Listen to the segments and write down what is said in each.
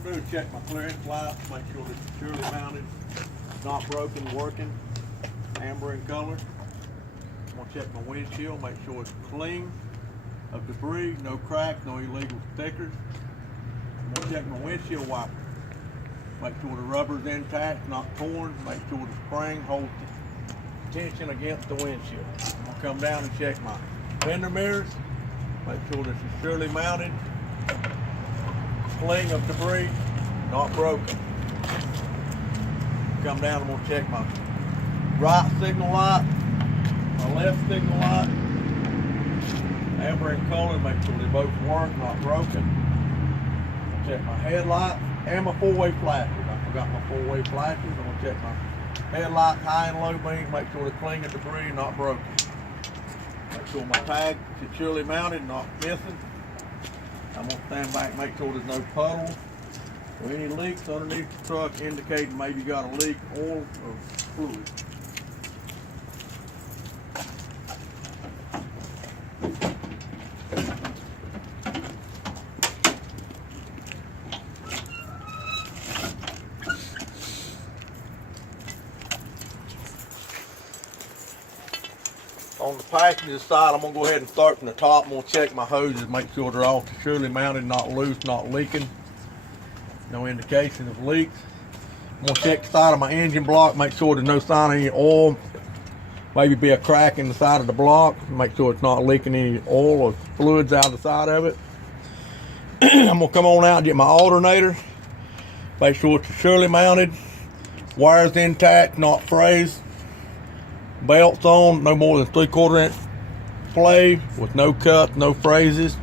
What I'll do is check my clearance lights, make sure they're securely mounted, not broken, working, amber in color. I'm gonna check my windshield, make sure it's clean of debris, no cracks, no illegal stickers. I'm gonna check my windshield wiper. Make sure the rubber's intact, not torn. Make sure the spring holds the tension against the windshield. I'm gonna come down and check my fender mirrors. Make sure they're securely mounted, clean of debris, not broken. Come down and we'll check my right signal light, my left signal light, amber in color, make sure they both work, not broken. Check my headlight and my four-way flashers. I forgot my four-way flashers. I'm gonna check my headlights, high and low beams, make sure they're clean of debris, not broken. Make sure my tag is securely mounted, not missing. I'm gonna stand back, make sure there's no puddles or any leaks underneath the truck indicating maybe you got a leak, oil or fluid. On the passenger side, I'm gonna go ahead and start from the top. I'm gonna check my hoses, make sure they're all securely mounted, not loose, not leaking. No indication of leaks. I'm gonna check the side of my engine block, make sure there's no sign of any oil. Maybe be a crack in the side of the block. Make sure it's not leaking any oil or fluids out of the side of it. I'm gonna come on out and get my alternator. Make sure it's securely mounted. Wires intact, not phrased. Belts on, no more than 3/4 inch play with no cuts, no phrases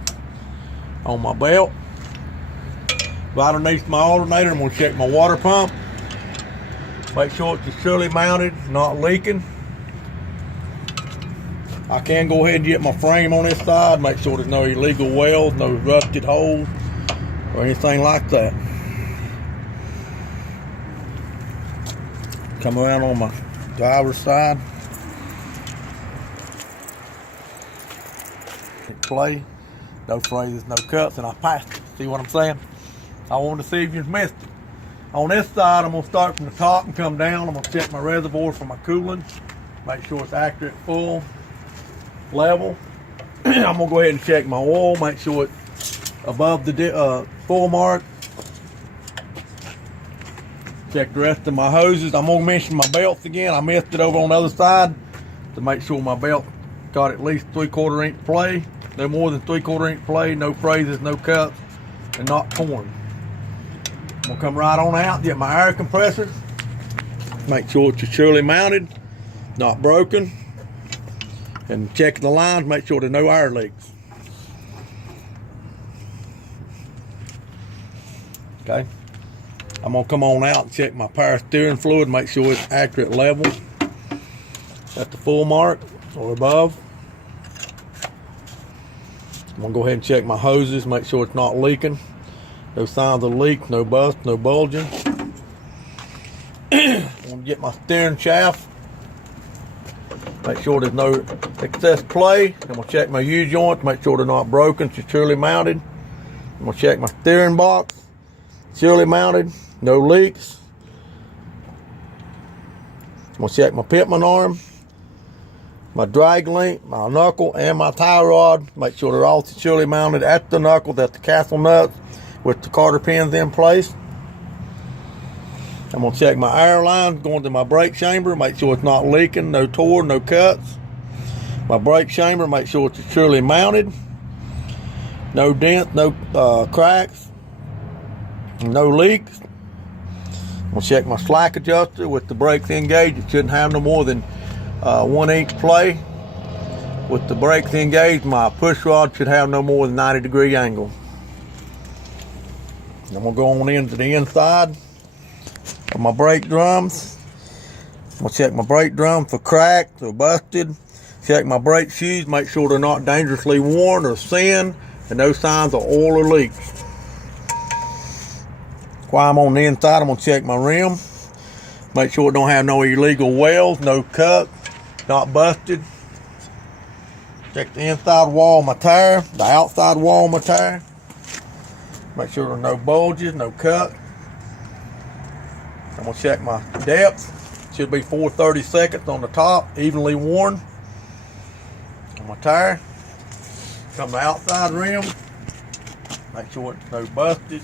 on my belt. Right underneath my alternator, I'm going to check my water pump. Make sure it's securely mounted, not leaking. I can go ahead and get my frame on this side, make sure there's no illegal welds, no rusted holes, or anything like that. Come around on my driver's side. Play, no phrases, no cuts, and I passed it. See what I'm saying? I wanted to see if you missed it. On this side, I'm gonna start from the top and come down. I'm gonna check my reservoir for my coolant, make sure it's accurate, full, level. I'm gonna go ahead and check my oil, make sure it's above the full mark. Check the rest of my hoses. I'm gonna mention my belts again. I missed it over on the other side to make sure my belt got at least 3/4 inch play. No more than 3/4 inch play, no phrases, no cuts, and not torn. I'm gonna come right on out, get my air compressor. Make sure it's securely mounted, not broken. And check the lines, make sure there's no air leaks. Okay. I'm gonna come on out and check my power steering fluid, make sure it's accurate level at the full mark or above. I'm gonna go ahead and check my hoses, make sure it's not leaking. No signs of leak, no bust, no bulging. I'm gonna get my steering shaft, make sure there's no excess play. I'm gonna check my U-joints, make sure they're not broken, securely mounted. I'm gonna check my steering box, securely mounted, no leaks. I'm gonna check my pitman arm, my drag link, my knuckle, and my tie rod. Make sure they're all securely mounted at the knuckles, at the castle nuts, with the carter pins in place. I'm gonna check my air lines going to my brake chamber, make sure it's not leaking, no torn, no cuts. My brake chamber, make sure it's securely mounted. No dents, no cracks, no leaks. I'm gonna check my slack adjuster with the brakes engaged. It shouldn't have no more than 1 inch play. With the brakes engaged, my push rod should have no more than 90-degree angle. I'm gonna go on into the inside of my brake drums. I'm gonna check my brake drum for cracked or busted. Check my brake shoes, make sure they're not dangerously worn or thin, and no signs of oil or leaks. While I'm on the inside, I'm gonna check my rim. Make sure it don't have no illegal welds, no cuts, not busted. Check the inside wall of my tire, the outside wall of my tire. Make sure there are no bulges, no cut. I'm gonna check my depth. Should be 4/32 on the top, evenly worn on my tire. Come to the outside rim. Make sure it's no busted,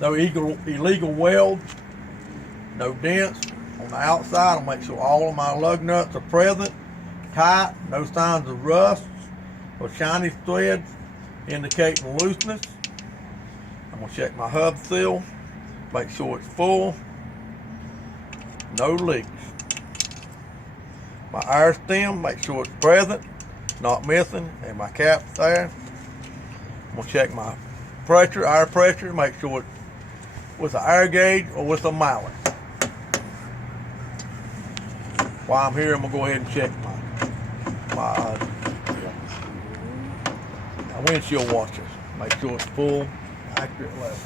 no illegal weld, no dents. On the outside, I'll make sure all of my lug nuts are present, tight, no signs of rust or shiny threads indicating looseness. I'm gonna check my hub seal, make sure it's full, no leaks. My air stem, make sure it's present, not missing, and my cap's there. I'm gonna check my pressure, air pressure, make sure it's with an air gauge or with a mallet. While I'm here, I'm gonna go ahead and check my windshield washers. Make sure it's full, accurate level.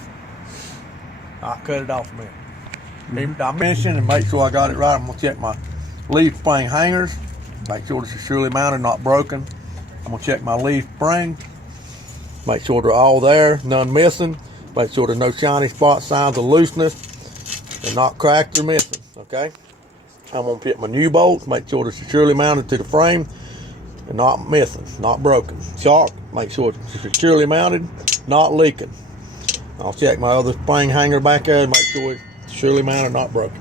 I'll cut it off a minute. Dimension and make sure I got it right. I'm gonna check my leaf spring hangers. Make sure it's securely mounted, not broken. I'm gonna check my leaf springs. Make sure they're all there, none missing. Make sure there's no shiny spot, signs of looseness. They're not cracked or missing, okay? I'm gonna fit my new bolts, make sure they're securely mounted to the frame and not missing, not broken. Chalk, make sure it's securely mounted, not leaking. I'll check my other spring hanger back there and make sure it's securely mounted, not broken.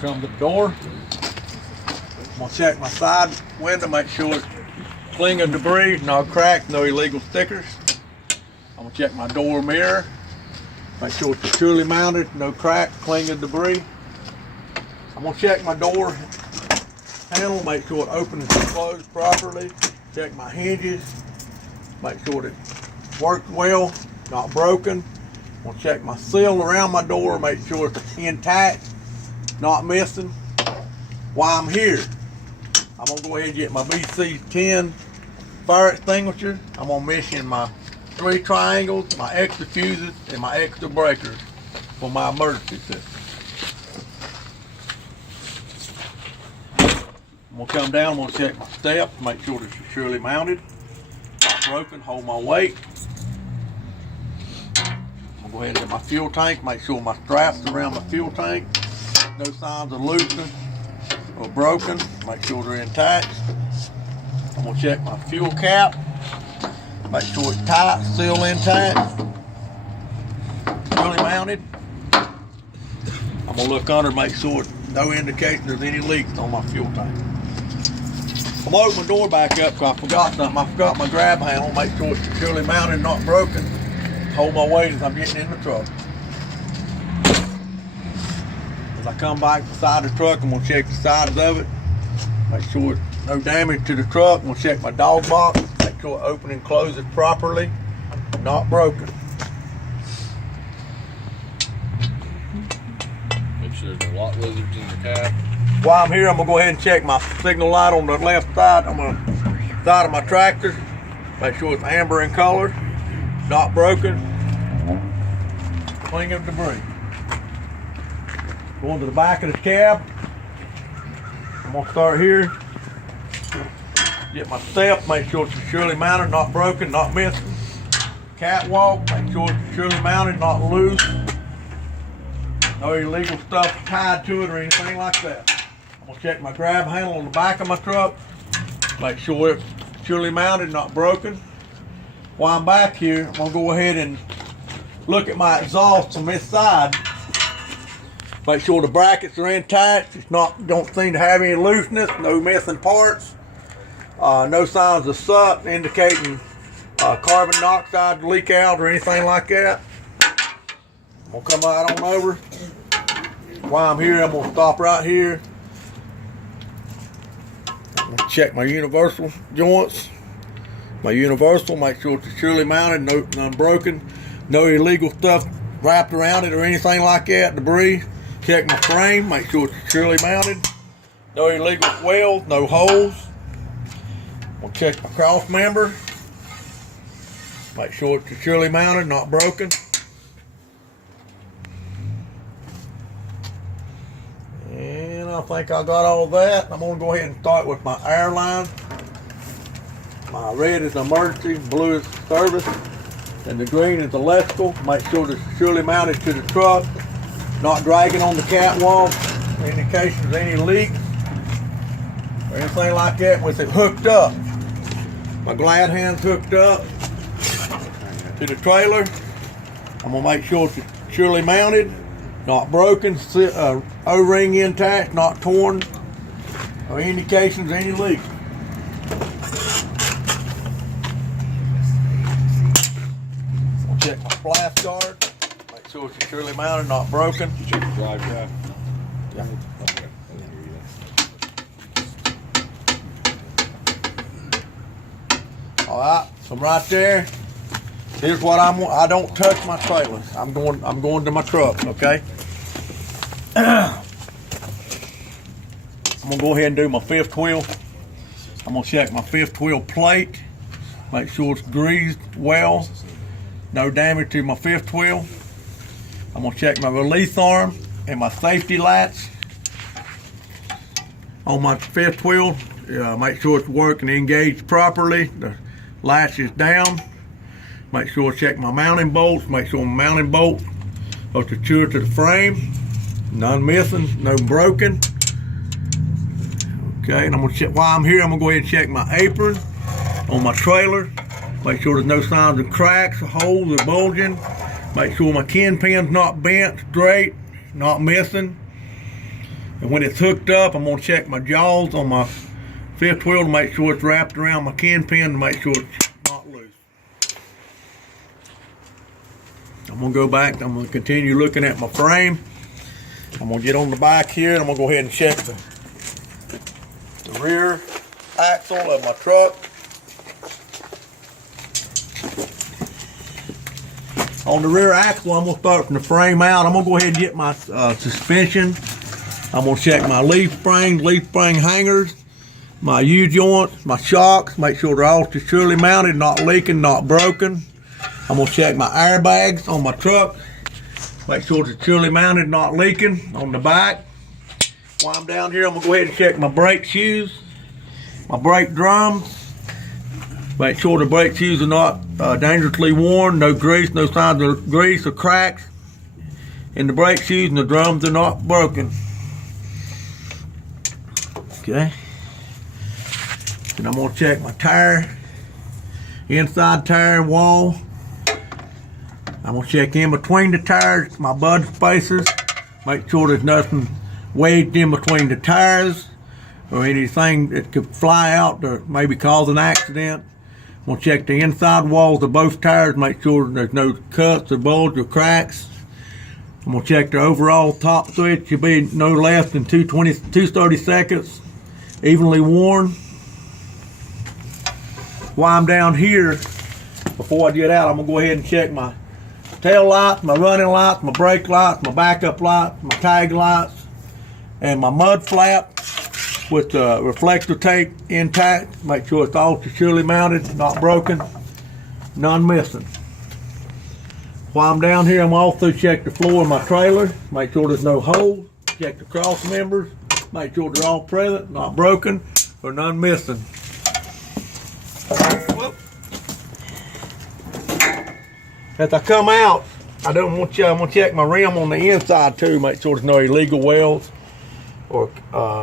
Come to the door. I'm gonna check my side window, make sure it's clean of debris, no cracks, no illegal stickers. I'm gonna check my door mirror. Make sure it's securely mounted, no crack, clean of debris. I'm gonna check my door handle, make sure it opens and closes properly. Check my hinges, make sure it works well, not broken. I'm gonna check my seal around my door, make sure it's intact, not missing. While I'm here, I'm gonna go ahead and get my BC10 fire extinguisher. I'm gonna mission my 3 triangles, my extra fuses, and my extra breakers for my emergency system. I'm gonna come down, I'm gonna check my steps, make sure they're securely mounted, not broken, hold my weight. I'm gonna go ahead and get my fuel tank, make sure my straps around my fuel tank, no signs of looseness or broken, make sure they're intact. I'm gonna check my fuel cap. Make sure it's tight, still intact, really mounted. I'm gonna look under, make sure no indication there's any leaks on my fuel tank. I'm gonna open my door back up because I forgot something. I forgot my grab handle. Make sure it's securely mounted, not broken. Hold my weight as I'm getting in the truck. As I come back beside the truck, I'm gonna check the sides of it. Make sure it's no damage to the truck. I'm gonna check my dog box. Make sure it open and close it properly, not broken. Make sure there's no lock lizards in the cab. While I'm here, I'm gonna go ahead and check my signal light on the left side. I'm on the side of my tractor. Make sure it's amber in color, not broken, clean of debris. Going to the back of the cab. I'm gonna start here. Get my step, make sure it's securely mounted, not broken, not missing. Catwalk, make sure it's securely mounted, not loose. No illegal stuff tied to it or anything like that. I'm gonna check my grab handle on the back of my truck. Make sure it's securely mounted, not broken. While I'm back here, I'm gonna go ahead and look at my exhaust on this side. Make sure the brackets are intact. It's not, don't seem to have any looseness, no missing parts. No signs of suck indicating carbon monoxide leak out or anything like that. I'm gonna come right on over. While I'm here, I'm gonna stop right here. I'm gonna check my universal joints. My universal, make sure it's securely mounted, none broken, no illegal stuff wrapped around it or anything like that, debris. Check my frame, make sure it's securely mounted, no illegal welds, no holes. We'll check my cross member. Make sure it's securely mounted, not broken. And I think I got all that. I'm gonna go ahead and start with my air line. My red is emergency, blue is service, and the green is electrical. Make sure it's securely mounted to the truck, not dragging on the catwalk. Indications of any leak or anything like that with it hooked up. My glad hand's hooked up to the trailer. I'm gonna make sure it's securely mounted, not broken, O-ring intact, not torn, or indications of any leak. I'll check my splash guard, make sure it's securely mounted, not broken. You check the drive shaft? Yeah. Okay. All right, so right there. Here's what I don't touch my trailers. I'm going to my truck, okay? I'm gonna go ahead and do my fifth wheel. I'm gonna check my fifth wheel plate, make sure it's greased well, no damage to my fifth wheel. I'm gonna check my release arm and my safety latch on my fifth wheel. Make sure it's working engaged properly. The latch is down. Make sure I check my mounting bolts. Make sure my mounting bolts are secured to the frame. None missing, no broken. Okay, and I'm gonna check, while I'm here, I'm gonna go ahead and check my apron on my trailer. Make sure there's no signs of cracks, holes, or bulging. Make sure my kingpin's not bent, straight, not missing. And when it's hooked up, I'm gonna check my jaws on my fifth wheel to make sure it's wrapped around my kingpin to make sure it's not loose. I'm gonna go back, I'm gonna continue looking at my frame. I'm gonna get on the back here and I'm gonna go ahead and check the rear axle of my truck. On the rear axle, I'm gonna start from the frame out. I'm gonna go ahead and get my suspension. I'm gonna check my leaf spring hangers, my U-joints, my shocks, make sure they're all securely mounted, not leaking, not broken. I'm gonna check my airbags on my truck, make sure it's securely mounted, not leaking on the back. While I'm down here, I'm gonna go ahead and check my brake shoes, my brake drums. Make sure the brake shoes are not dangerously worn, no grease, no signs of grease or cracks in the brake shoes, and the drums are not broken. Okay. And I'm gonna check my tire, inside tire wall. I'm gonna check in between the tires, my bud spacers, make sure there's nothing wedged in between the tires or anything that could fly out or maybe cause an accident. I'm gonna check the inside walls of both tires, make sure there's no cuts or bulge or cracks. I'm gonna check the overall top thread, should be no less than 230 seconds, evenly worn. While I'm down here, before I get out, I'm gonna go ahead and check my tail lights, my running lights, my brake lights, my backup lights, my tag lights, and my mud flap with the reflector tape intact. Make sure it's all securely mounted, not broken, none missing. While I'm down here, I'm also check the floor of my trailer, make sure there's no holes, check the cross members, make sure they're all present, not broken, or none missing. As I come out, I'm gonna check my rim on the inside too, make sure there's no illegal welds or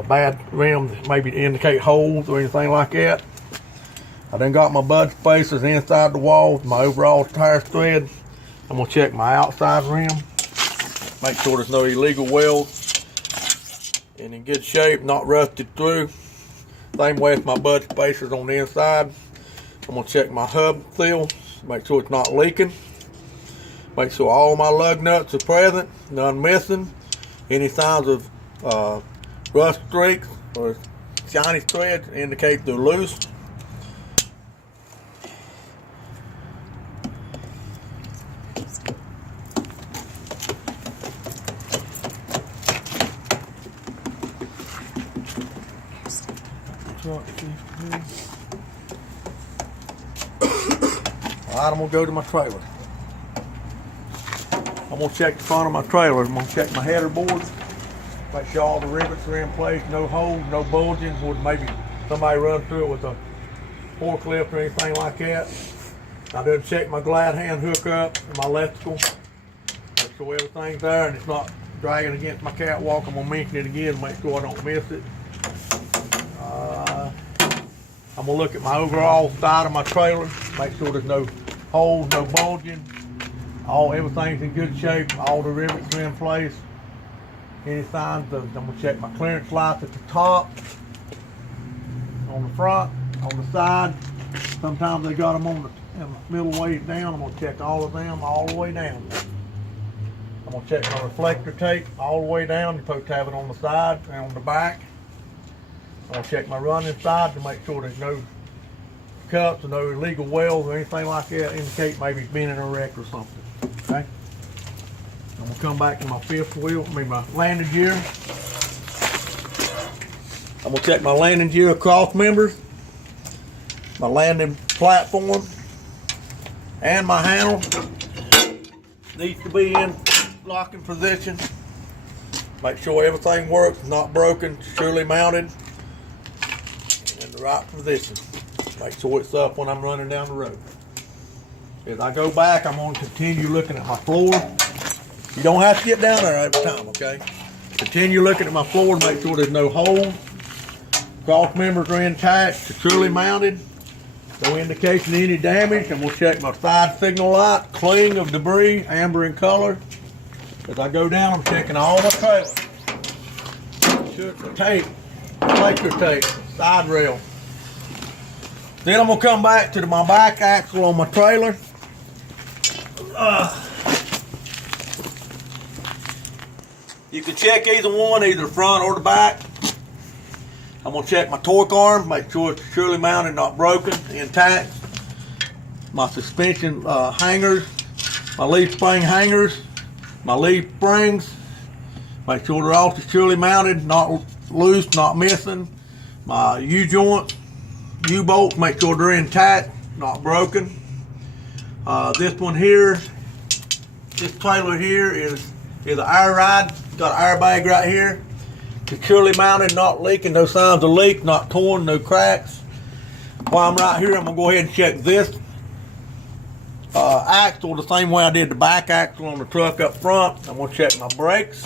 bad rims that maybe indicate holes or anything like that. I then got my bud spacers inside the walls, my overall tire thread. I'm gonna check my outside rim, make sure there's no illegal welds and in good shape, not rusted through. Same way with my bud spacers on the inside. I'm gonna check my hub seal, make sure it's not leaking. Make sure all my lug nuts are present, none missing. Any signs of rust streaks or shiny threads indicate they're loose. Alright, I'm gonna go to my trailer. I'm gonna check the front of my trailer. I'm gonna check my header board. Make sure all the rivets are in place, no holes, no bulging, or maybe somebody run through it with a forklift or anything like that. I done check my glad hand hookup and my electrical. Make sure everything's there and it's not dragging against my catwalk. I'm gonna mention it again, make sure I don't miss it. I'm gonna look at my overall side of my trailer, make sure there's no holes, no bulging. Everything's in good shape, all the rivets are in place. Any signs of, I'm gonna check my clearance lights at the top, on the front, on the side. Sometimes they got them on the middle way down. I'm gonna check all of them all the way down. I'm gonna check my reflector tape all the way down. You're supposed to have it on the side and on the back. I'm gonna check my running side to make sure there's no cuts or no illegal welds or anything like that indicate maybe it's been in a wreck or something. Okay. I'm gonna come back to my fifth wheel, my landing gear. I'm gonna check my landing gear cross members, my landing platform, and my handle needs to be in locking position. Make sure everything works, not broken, securely mounted, in the right position. Make sure it's up when I'm running down the road. As I go back, I'm going to continue looking at my floor. You don't have to get down there every time, okay? Continue looking at my floor to make sure there's no holes. Cross members are intact, securely mounted. No indication of any damage. I'm going to check my side signal light, clean of debris, amber in color. As I go down, I'm checking all my trailers. Tape, reflector tape, side rail. Then I'm going to come back to my back axle on my trailer. You can check either one, either the front or the back. I'm going to check my torque arm, make sure it's securely mounted, not broken, intact. My suspension hangers, my leaf spring hangers, my leaf springs, make sure they're all securely mounted, not loose, not missing. My U-joints, U-bolts, make sure they're intact, not broken. This one here, this trailer here is an air ride. Got an airbag right here. Securely mounted, not leaking, no signs of leak, not torn, no cracks. While I'm right here, I'm gonna go ahead and check this axle the same way I did the back axle on the truck up front. I'm gonna check my brakes.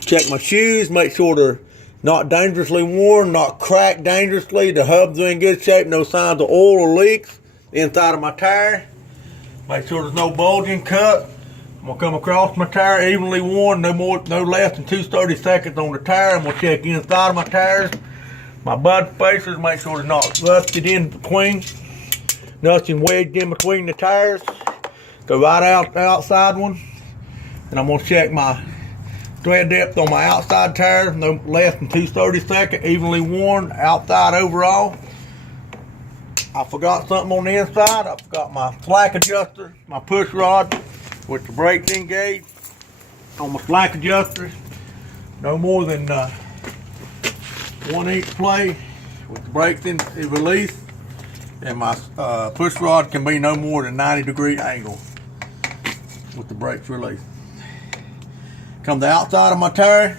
Check my shoes, make sure they're not dangerously worn, not cracked dangerously. The hubs are in good shape, no signs of oil or leaks inside of my tire. Make sure there's no bulging cut. I'm gonna come across my tire evenly worn, no less than 2/32 on the tire. I'm gonna check inside of my tires, my bud spacers, make sure there's not rusted in between, nothing wedged in between the tires. Go right out the outside one, and I'm gonna check my tread depth on my outside tires, no less than 2/32, evenly worn, outside overall. I forgot something on the inside. I forgot my slack adjuster, my push rod with the brakes engaged on my slack adjusters. No more than 1 inch play with the brakes in release. And my push rod can be no more than 90-degree angle with the brakes released. Come to the outside of my tire.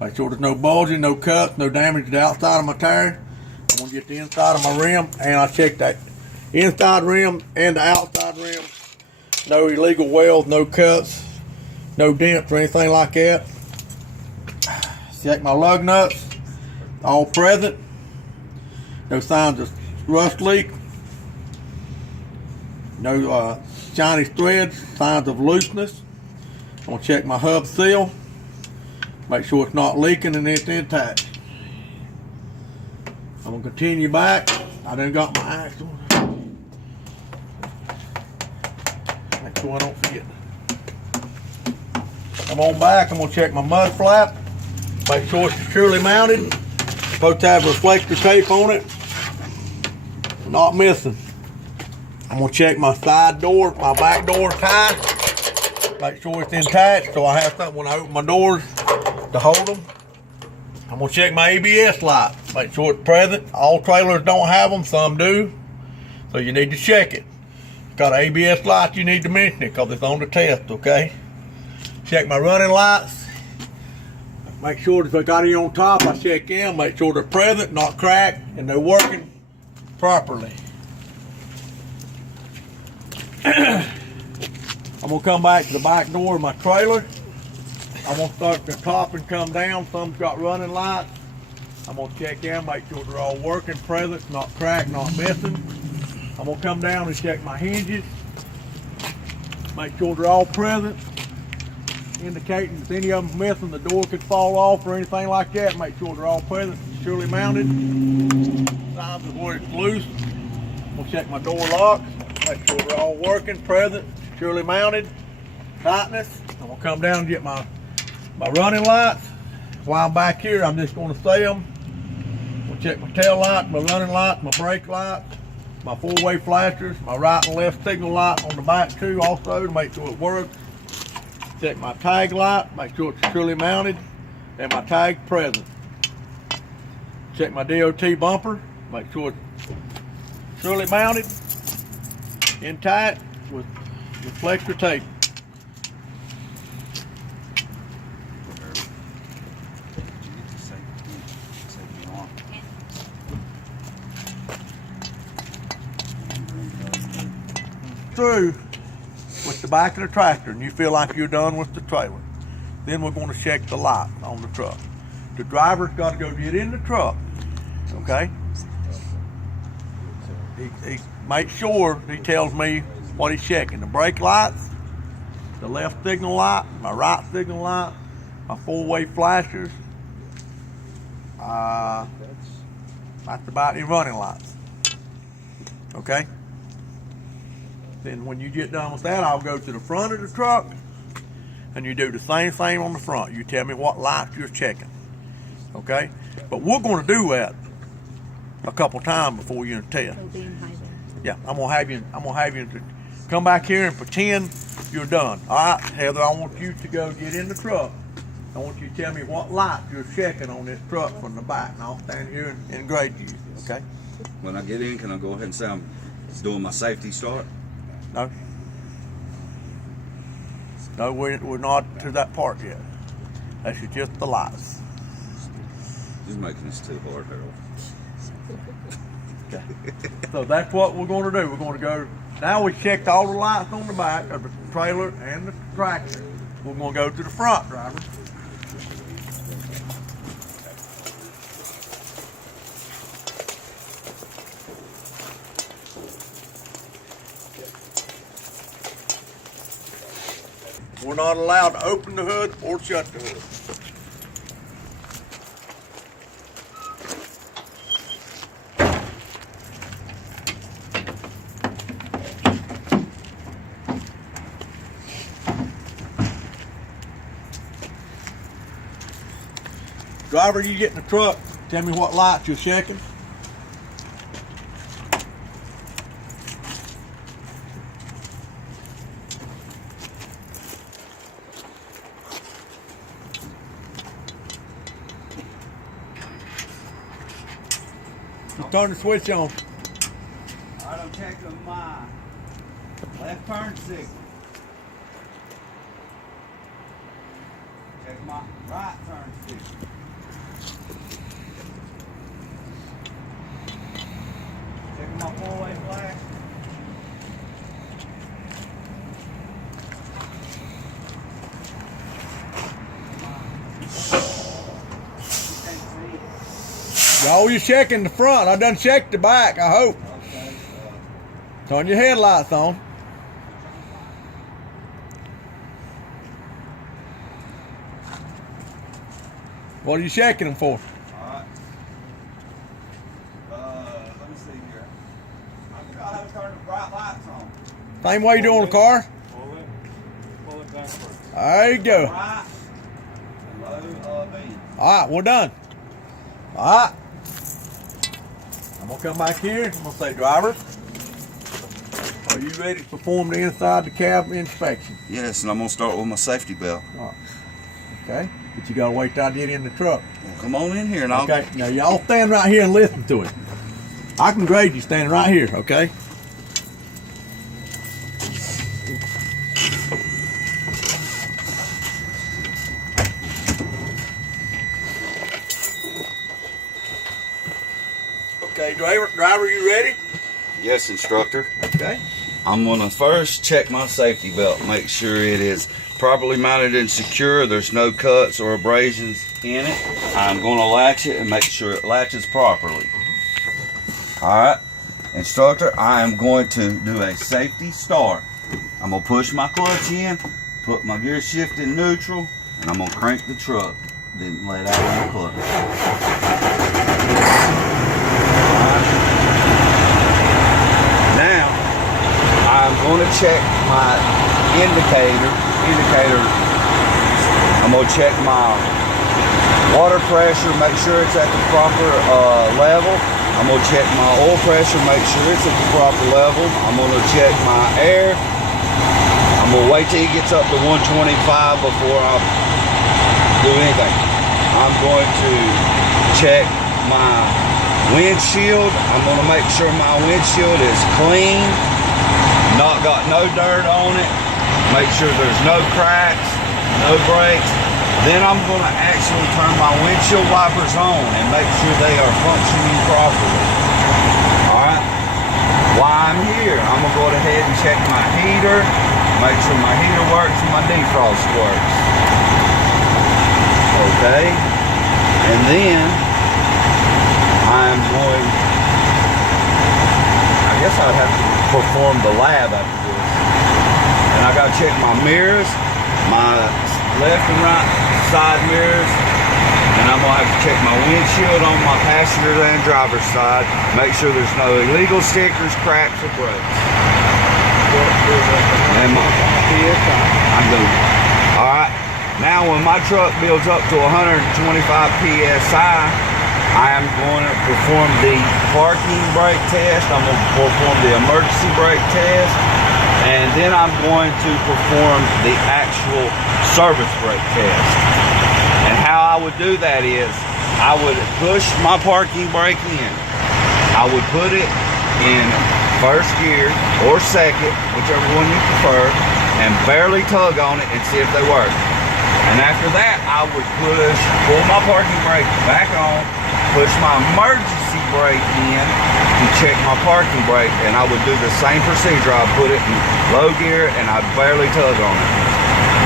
Make sure there's no bulging, no cuts, no damage to the outside of my tire. I'm gonna get the inside of my rim, and I check that inside rim and the outside rim. No illegal welds, no cuts, no dents or anything like that. Check my lug nuts, all present. No signs of rust leak. No shiny threads, signs of looseness. I'm gonna check my hub seal. Make sure it's not leaking and it's intact. I'm gonna continue back. I done got my axle. Make sure I don't forget. I'm on back. I'm gonna check my mud flap. Make sure it's securely mounted. Supposed to have reflector tape on it. Not missing. I'm gonna check my side door, my back door tie. Make sure it's intact so I have something when I open my doors to hold them. I'm gonna check my ABS light. Make sure it's present. All trailers don't have them, some do. So you need to check it. Got an ABS light, you need to mention it because it's on the test, okay? Check my running lights. Make sure if they got any on top, I check in, make sure they're present, not cracked, and they're working properly. I'm gonna come back to the back door of my trailer. I'm gonna start at the top and come down. Some's got running lights. I'm gonna check in, make sure they're all working, present, not cracked, not missing. I'm gonna come down and check my hinges. Make sure they're all present, indicating if any of them missing, the door could fall off or anything like that. Make sure they're all present, securely mounted. Times where it's loose. I'm gonna check my door locks. Make sure they're all working, present, securely mounted, tightness. I'm gonna come down and get my running lights. While I'm back here, I'm just gonna say them. I'm gonna check my tail light, my running light, my brake light, my four-way flashers, my right and left signal light on the back too also to make sure it works. Check my tag light, make sure it's securely mounted, and my tag present. Check my DOT bumper, make sure it's securely mounted, intact with reflector tape. Through with the back of the tractor and you feel like you're done with the trailer, then we're going to check the light on the truck. The driver's got to go get in the truck, okay? He makes sure he tells me what he's checking. The brake lights, the left signal light, my right signal light, my four-way flashers, that's about your running lights, okay? Then when you get done with that, I'll go to the front of the truck and you do the same thing on the front. You tell me what lights you're checking, okay? But we're going to do that a couple times before you're in test. Yeah, I'm gonna have you to come back here and pretend you're done. All right, Heather, I want you to go get in the truck. I want you to tell me what lights you're checking on this truck from the back, and I'll stand here and grade you, okay? When I get in, can I go ahead and say I'm doing my safety start? No. No, we're not to that part yet. That's just the lights. Just making this too hard, Harold. Okay. So that's what we're going to do. We're going to go, now we checked all the lights on the back of the trailer and the tractor. We're going to go to the front, driver. We're not allowed to open the hood or shut the hood. Driver, you get in the truck, tell me what lights you're checking. Just turn the switch on. All right, I'm checking my left turn signal. Check my right turn signal. Checking my four-way flash. Y'all, you checking the front. I done checked the back, I hope. Okay. Turn your headlights on. What are you checking them for? Alright. Let me see here. I have to turn the bright lights on. Same way you do on the car? Pull it backwards. There you go. Right. And low beam. Alright, we're done. Alright. I'm gonna come back here. I'm gonna say, driver, are you ready to perform the inside the cab inspection? Yes, and I'm gonna start with my safety belt. All right. Okay. But you gotta wait till I get in the truck. Well, come on in here and I'll. Okay. Now y'all stand right here and listen to it. I can grade you standing right here, okay? Driver, you ready? Yes, instructor. Okay. I'm gonna first check my safety belt, make sure it is properly mounted and secure. There's no cuts or abrasions in it. I'm gonna latch it and make sure it latches properly. All right, instructor, I am going to do a safety start. I'm gonna push my clutch in, put my gear shift in neutral, and I'm gonna crank the truck, then let out on the clutch. Now, I'm going to check my indicator. I'm going to check my water pressure, make sure it's at the proper level. I'm going to check my oil pressure, make sure it's at the proper level. I'm going to check my air. I'm going to wait till it gets up to 125 before I do anything. I'm going to check my windshield. I'm going to make sure my windshield is clean, not got no dirt on it. Make sure there's no cracks, no breaks. Then I'm going to actually turn my windshield wipers on and make sure they are functioning properly. Alright, while I'm here, I'm going to go ahead and check my heater, make sure my heater works and my defrost works. Okay, and then I'm going, I guess I'd have to perform the lab after this. And I got to check my mirrors, my left and right side mirrors, and I'm going to have to check my windshield on my passenger and driver's side, make sure there's no illegal stickers, cracks, or breaks. And I'm good. Alright, now when my truck builds up to 125 PSI, I am going to perform the parking brake test. I'm going to perform the emergency brake test. And then I'm going to perform the actual service brake test. And how I would do that is, I would push my parking brake in. I would put it in first gear or second, whichever one you prefer, and barely tug on it and see if they work. And after that, I would pull my parking brake back on, push my emergency brake in to check my parking brake, and I would do the same procedure. I'd put it in low gear and I'd barely tug on it.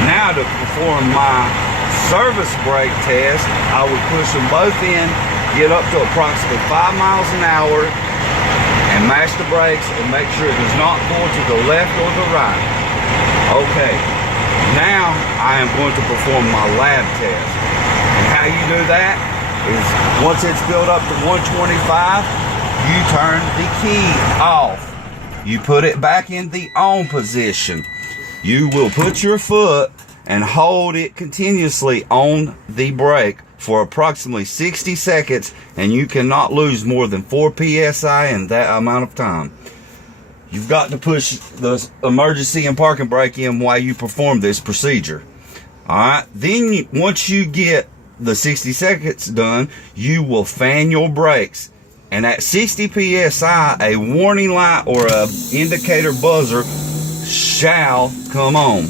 Now to perform my service brake test, I would push them both in, get up to approximately 5 miles an hour, and mash the brakes and make sure it does not pull to the left or the right. Okay, now I am going to perform my lab test. And how you do that is, once it's built up to 125, you turn the key off. You put it back in the on position. You will put your foot and hold it continuously on the brake for approximately 60 seconds, and you cannot lose more than 4 PSI in that amount of time. You've got to push the emergency and parking brake in while you perform this procedure. Alright, then once you get the 60 seconds done, you will fan your brakes. And at 60 PSI, a warning light or a indicator buzzer shall come on.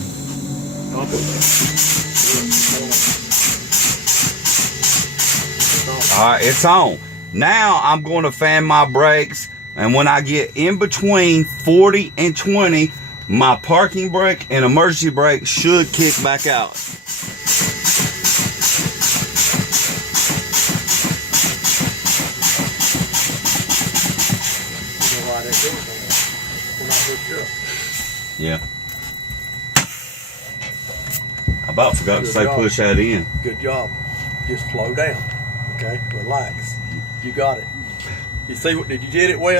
Alright, it's on. Now I'm going to fan my brakes, and when I get in between 40 and 20, my parking brake and emergency brake should kick back out. Yeah. I about forgot to say push that in. Good job. Just slow down. Okay? Relax. You got it. You see what, did you get it well?